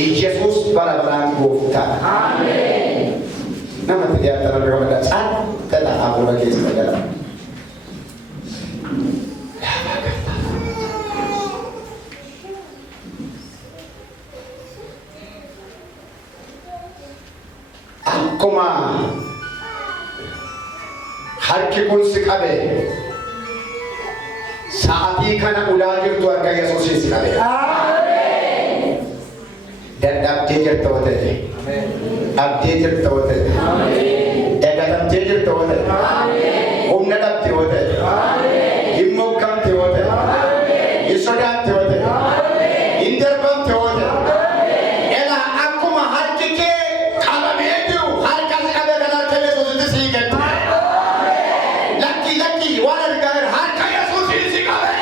ኢየሱስ ባራባራን ጎፍታ አሜን ነመት ያተረገ መዳጻ ተላ አብሮ ከስ ተገላ አኩማ harki kun si qabe sa'atii kana ulaa jirtu harka Yesuusin si qabe amen dadhabdee jirta wate amen abdee jirta wate amen dagatamtee jirta wate amen humna dhabde wate amen himmokkamte wate amen isodaatte wate amen indarbamte wate amen ela akkuma harki kee qabamee jiru harka si qabe kana harka Yesuusitti sii gadi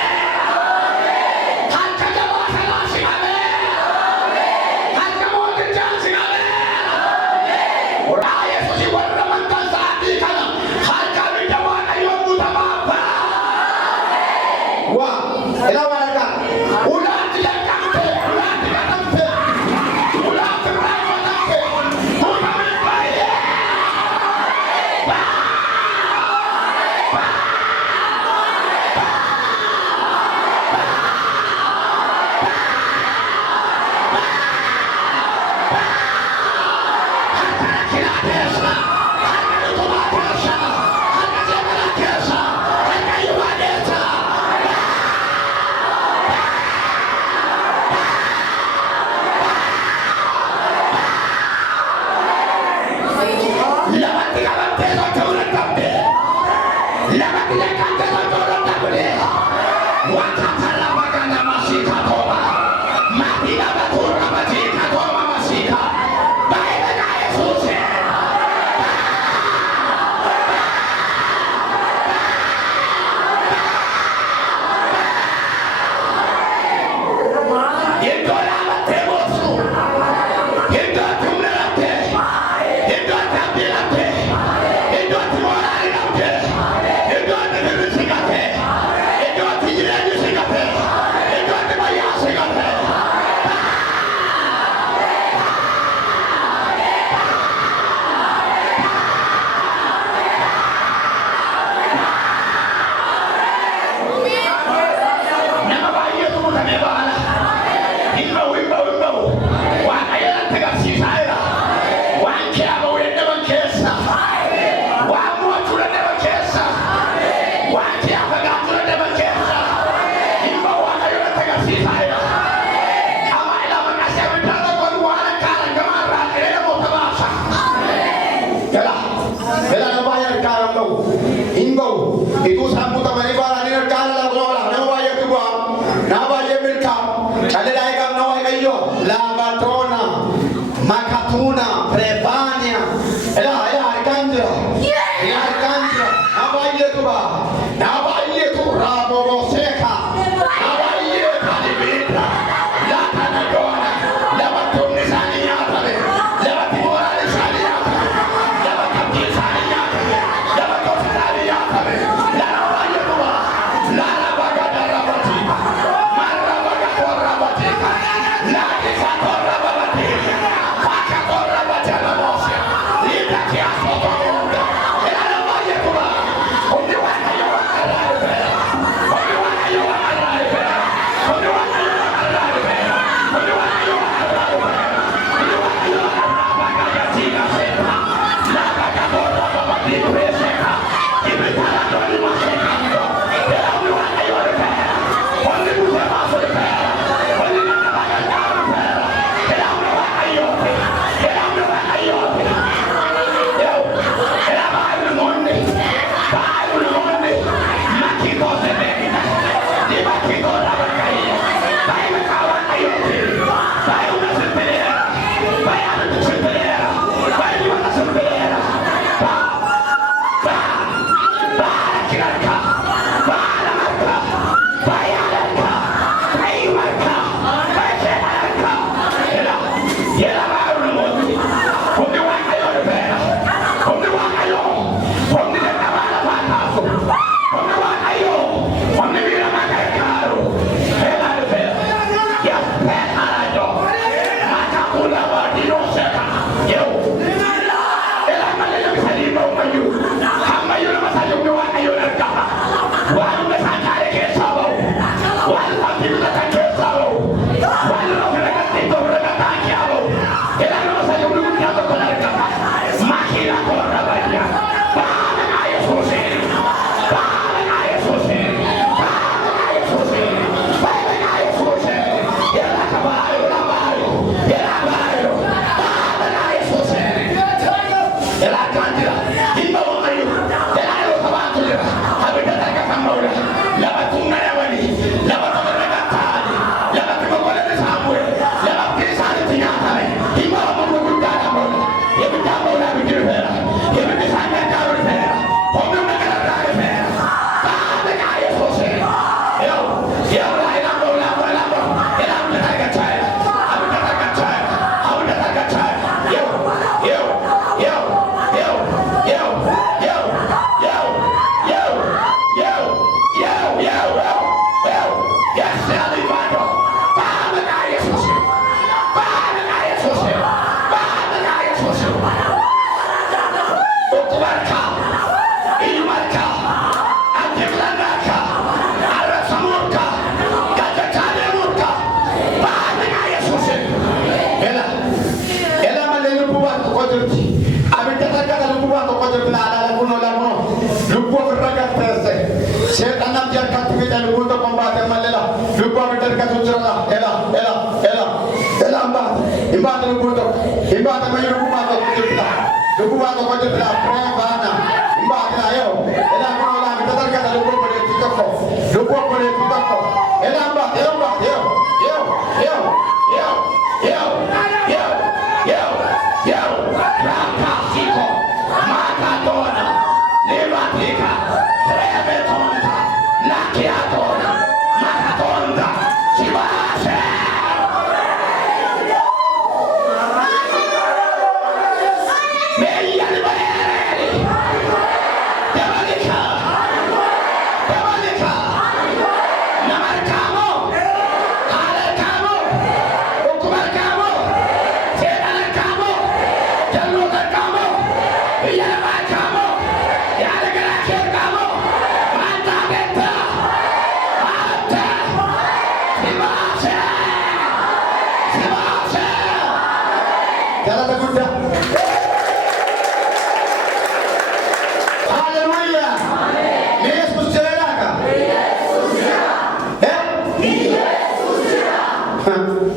itu sampu tamani bara ni kala la gola na wa ya tuwa na wa ya milka kale dai kam na wa kayo la batona makatuna prevania ela ya arkanjra ya arkanjra na wa ya tuwa na wa ya tu rabo roseka na wa ya kalibita la kana gola la batumni saniya tale la batimora saniya la batumni saniya la batumni saniya tale pila ala kuno la kuno lupo berrakat terse setan nam jakat kita lupo to pembate malela lupo berdekat ucrala ela imba lupo to imba ta mayu lupo ma to pila lupo ma to pila prevana imba ta yo ela kuno la berdekat lupo berde tikko lupo berde tikko ela imba yo Rakasiko, Makadona, Levatika, Trevetonta, Lakiatona, Makatonda, Chibase. Meia Libereri, Devanica, Namarcamo, Alecamo, Ukumarcamo, Tedanacamo, Jalutacamo, Villamacamo, Yadagaracamo, Mantabeta, Ata, Sibase. Jalan Buddha. Haleluya. Yesus celaka. Yesus celaka.